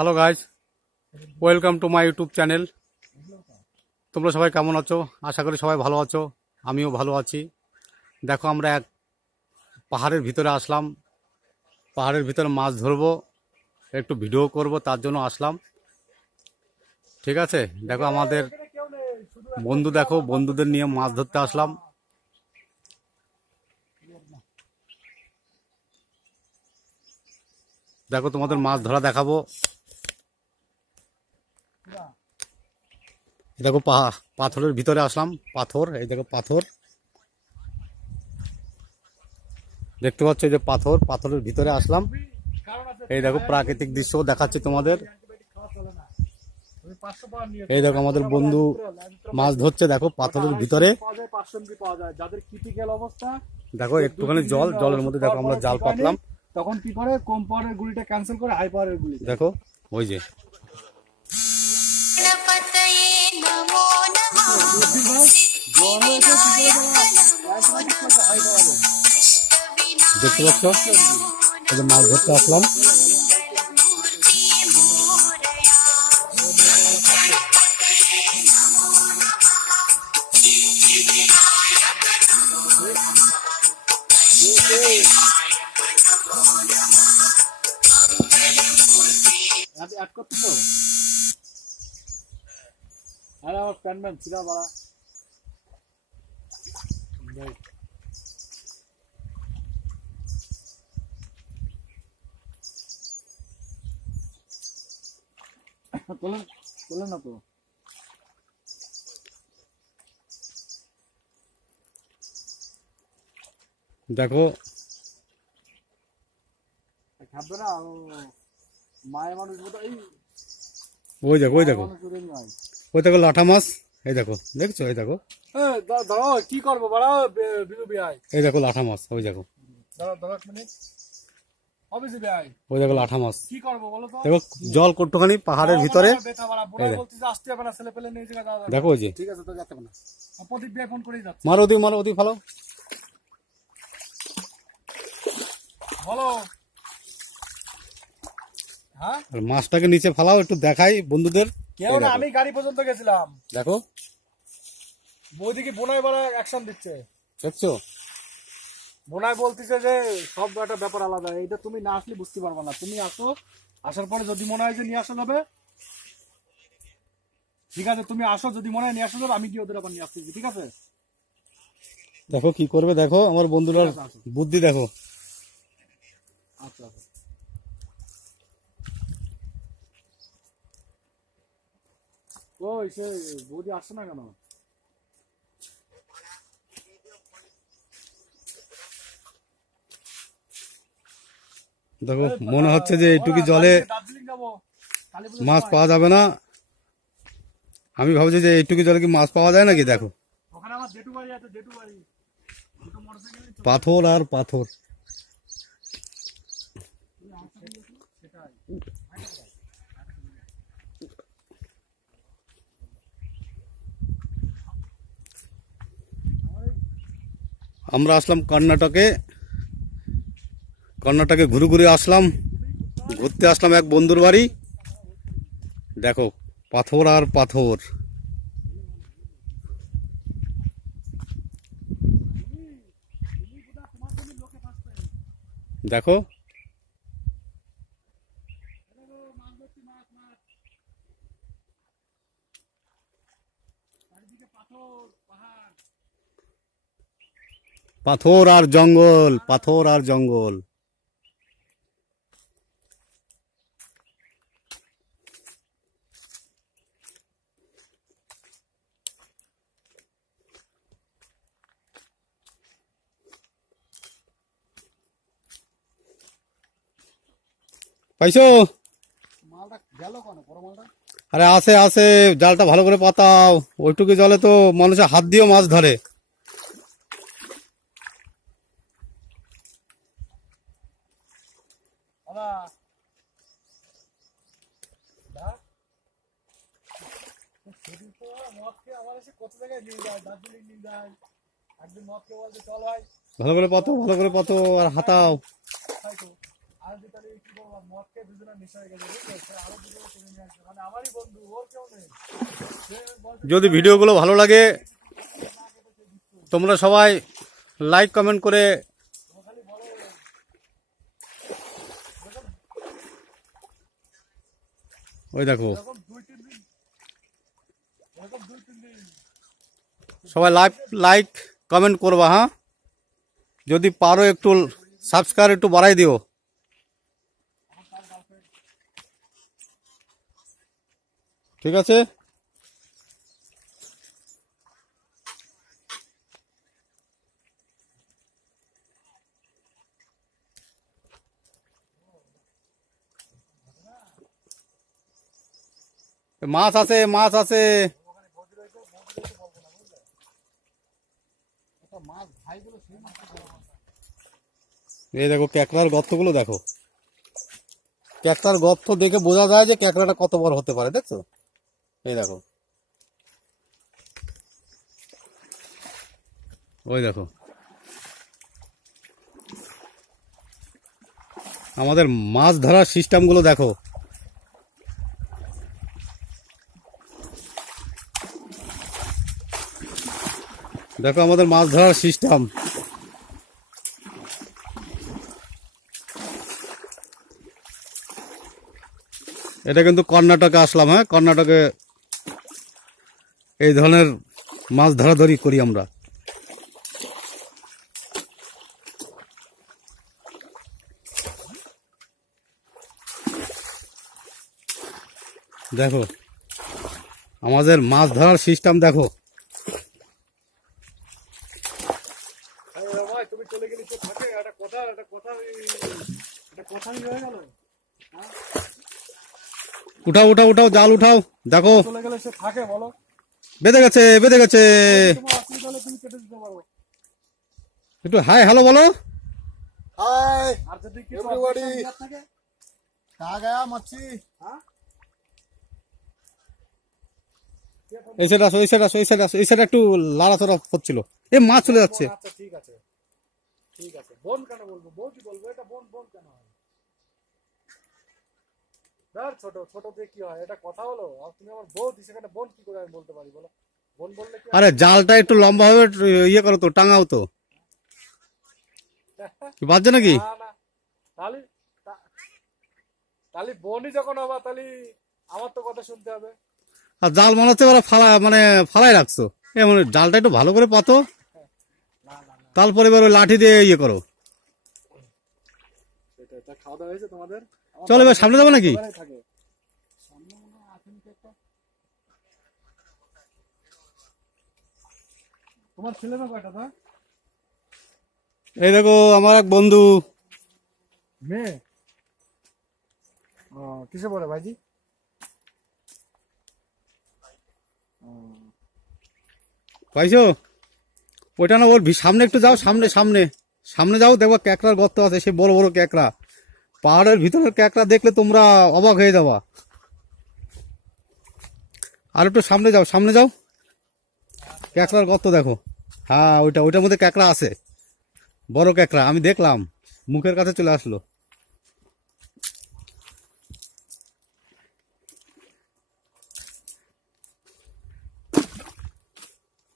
Hello guys, welcome to my YouTube channel. তোমরা সবাই কেমন আছো? আশা করি সবাই ভালো আছো, আমিও ভালো আছি। দেখো, আমরা এক পাহাড়ের ভিতরে আসলাম। পাহাড়ের ভিতরে মাছ ধরবো, একটু ভিডিও করব, তার জন্য আসলাম। ঠিক আছে, দেখো আমাদের বন্ধু, দেখো বন্ধুদের নিয়ে মাছ ধরতে আসলাম। দেখো তোমাদের মাছ ধরা দেখাবো। দেখো পাথরের ভিতরে আসলাম। পাথর, এই দেখো পাথর দেখতে পাচ্ছ, এই যে পাথর, পাথরের ভিতরে আসলাম। এই দেখো প্রাকৃতিক দৃশ্য দেখাচ্ছি তোমাদের। এই দেখো আমাদের বন্ধু মাছ ধরছে, দেখো পাথরের ভিতরে। দেখো একটুখানি জলের মধ্যে দেখো আমরা জাল পাতলাম। তখন কি করে, কম পাওয়ারের গুলিটা ক্যান্সেল করে হাই পাওয়ারের গুলি। দেখো ওই যে দেখতে পাচ্ছ, এই যে মাছ ধরতে আসলাম। অ্যাড করতেছ? আরে আমার প্যানম্যান সিধা বাড়া। তোলেন না তো। দেখো খাবে না মায়ের মানুষ মতো। ওই দেখো, ওই দেখো, ওই দেখো লাঠা মাছ। এই দেখো, দেখছো? এই দেখো, দাঁড়াও, কি করবো বাড়া বিজু ভাই। এই দেখো লাঠা মাছ। ওই দেখো, দাঁড়াও এক মিনিট। অবিজু ভাই, ওই দেখো লাঠা মাছ। কি করবো বলো তো? দেখো জল কতখানি পাহাড়ের ভিতরে। দেখো ওই যে, ঠিক আছে তো, যেতে না। প্রদীপ ভাই ফোন করেই যাচ্ছে। মারো ওদিকে, মারো ওদিকে, ফালো। বলো। হ্যাঁ, মাছটাকে নিচে ফালাও, একটু দেখাই বন্ধুদের। কেউ না, আমি গাড়ি পর্যন্ত গেছিলাম। দেখো বৌদিকে বোনাই বলা অ্যাকশন দিচ্ছে, দেখছো? বোনাই বলতেছে যে সব একটা ব্যাপার আলাদা, এটা তুমি না আসলে বুঝতে পারবে না। তুমি আসো, আসার পরে যদি মনে হয় যে নিয়ে আসা যাবে, ঠিক আছে তুমি আসো। যদি মনে হয় নিয়ে আসা যাবে, আমি গিয়ে ওদের আবার নিয়ে আসতেছি, ঠিক আছে? দেখো কি করবে, দেখো আমার বন্ধুরার বুদ্ধি দেখো। আচ্ছা আচ্ছা, ওই সে বৌদি আসছে না কেন? দেখো মনে হচ্ছে যে এইটুকু জলে মাছ পাওয়া যাবে না। আমি ভাবছি যে এইটুকু জলে কি মাছ পাওয়া যায় নাকি। দেখো ওখানে আমার জেঠু বাড়ি আছে, জেঠু বাড়ি। পাথর আর পাথর। আমরা আসলাম কর্ণাটকে। কর্ণাটকে ঘুরে ঘুরে আসলাম, ঘুরতে আসলাম এক বন্ধুর বাড়ি। দেখো পাথর আর পাথর। দেখো পাথর আর জঙ্গল, পাথর আর জঙ্গল। পাইছো? আরে আছে আছে, জালটা ভালো করে পাতাও। ওইটুকু জলে তো মানুষের হাত দিয়েও মাছ ধরে। কত জায়গায় নিয়ে যায়, দার্জিলিং নিয়ে যায়। একদিন মদ খেয়ে বলছে চল ভাই, ভালো করে পাতো, ভালো করে পাতো আর হাতাও। আমি তাহলে কি বললাম, মদ খেয়ে দুজনের নেশা হয়ে গেছে, বুঝলে? সে আরো দুজনে কিনে নিয়ে আসছে, মানে আমারই বন্ধু, ওর কেউ নেই। সে বলছে যদি ভিডিওগুলো ভালো লাগে তোমরা সবাই লাইক কমেন্ট করে খালি বলে ওই দেখো এরকম 2-3 দিন, এরকম 2-3 দিন। সবাই লাইক কমেন্ট করবা, হ্যাঁ? যদি পারো একটু সাবস্ক্রাইব একটু বাড়াই দিও। ঠিক আছে? মাছ আছে, মাছ আছে। এই দেখো ক্যাকড়ার গর্তগুলো দেখো। ক্যাকড়ার গর্ত দেখে বোঝা যায় যে ক্যাকড়াটা কত বড় হতে পারে, দেখছো? এই দেখো, ওই দেখো আমাদের মাছ ধরার সিস্টেমগুলো দেখো। দেখো আমাদের মাছ ধরার সিস্টেম। এটা কিন্তু কর্ণাটকে আসলাম, হ্যাঁ? কর্ণাটকে এই ধরনের মাছ ধরাধরি করি আমরা। দেখো আমাদের মাছ ধরার সিস্টেম দেখো। ভাই তুমি চলে গেলে সে থাকে, একটা কথা হয়ে গেল। উঠাও উঠাও উঠাও, জাল উঠাও। দেখো চলে গেলে সে থাকে, বলো? বেঁধে গেছে, বেঁধে গেছে। তোমার অসুবিধা হলে তুমি কেটে দিতে পারো। একটু হাই হ্যালো বলো। हाय আর যদি কিছু एवरीबॉडी অসুবিধা থাকে, कहाँ गया मच्छी? হ্যাঁ এই সাইড আসো, এই সাইড আসো, এই সাইড আসো। এই সাইড একটু লাড়াচড়া হচ্ছিল। এ মাছ চলে যাচ্ছে। আচ্ছা ঠিক আছে, ঠিক আছে। বোন কেন বলবো, বউ কি বলবো? এটা বোন, বোন কেন হয়? ধর ছোট ছোট দিয়ে কি হয়, এটা কথা হলো? আর তুমি আমার বউ দিছে, সেখানে বোন কি করে আমি বলতে পারি, বলো? বোন বললে কি আরে জালটা একটু লম্বা ভাবে ইয়ে করো তো, টাঙাও তো। কি বাজছে নাকি? না না, তাহলে তাহলে বোনই যখন হবা, তাহলে আমার তো কথা শুনতে হবে। আর জাল মনে হচ্ছে ওরা ফালাই রাখছো। এমন জালটা একটু ভালো করে পাতো, না না না, তারপরে এবার ওই লাঠি দিয়ে ইয়ে করো। এটা খাওয়া দাওয়া হয়েছে তোমাদের? আমার চলো এবার সামনে যাবো নাকি? ঘরেই থাকে। সামনে মনে হয় আছে নাকি একটা। তোমার ছেলে না কয়টা? তা এই দেখো আমার এক বন্ধু। মেয়ে? ও, কিসে পড়ে ভাইজি? পাইছো? ওইটা না, ওর সামনে একটু যাও, সামনে সামনে সামনে যাও, দেখো ক্যাকড়ার গর্ত আছে, সে বড় বড় ক্যাকড়া। পাহাড়ের ভিতরের ক্যাকড়া দেখলে তোমরা অবাক হয়ে যাবা। আর একটু সামনে যাও, সামনে যাও, ক্যাকড়ার গর্ত দেখো। হ্যাঁ ওইটার মধ্যে ক্যাকড়া আছে, বড় ক্যাকড়া। আমি দেখলাম, মুখের কাছে চলে আসলো।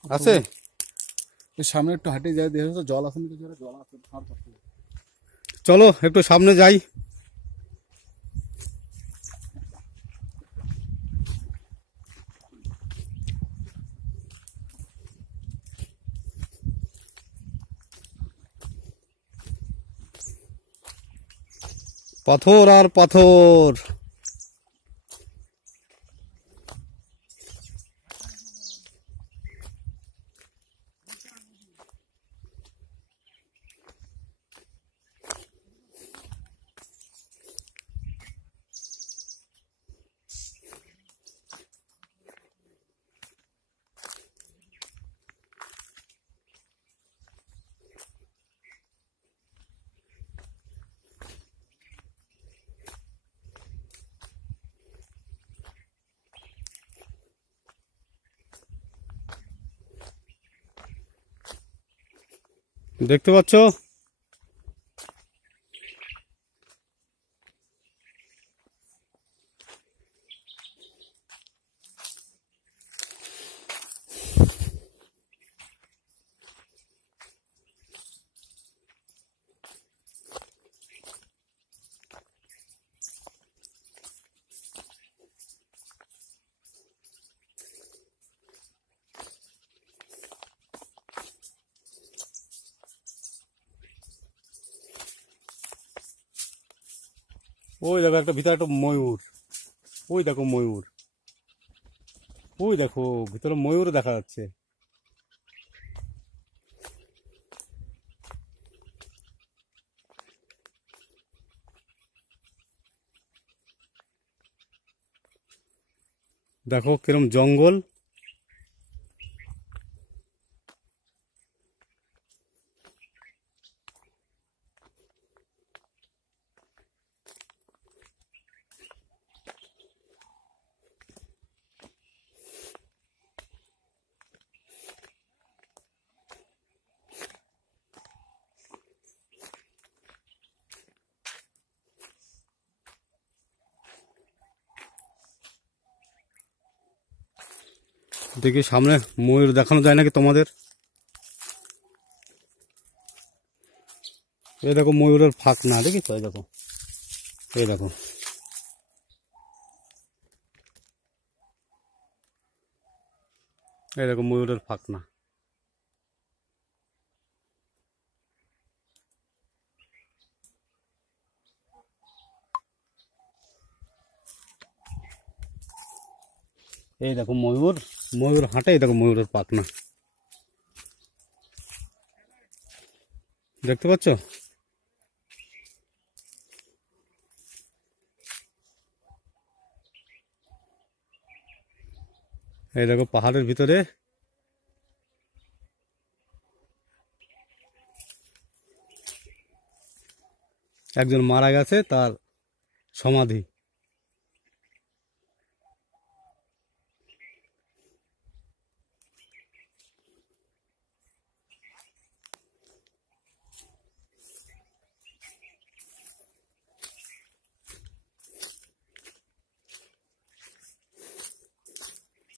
আছে सामने एक हटे जाए देखो तो जल आसे नहीं तो जल आसे फाड़ करते চলো একটু সামনে যাই। পাথর আর পাথর। দেখতে পাচ্ছ ওই দেখো একটা ভিতরে একটা ময়ূর, ওই দেখো ময়ূর, ওই দেখো ভিতরে ময়ূর দেখা যাচ্ছে। দেখো কিরম জঙ্গল। দেখি সামনে ময়ূর দেখানো যায় নাকি তোমাদের। এই দেখো ময়ূরের ফাঁক না, দেখি তো, এই দেখো, এই দেখো, এই দেখো ময়ূরের ফাঁক না। এই দেখো ময়ূর, ময়ূর হাঁটে, এই দেখো ময়ূরের পাখ না, দেখতে পাচ্ছ? এই দেখো পাহাড়ের ভিতরে একজন মারা গেছে, তার সমাধি।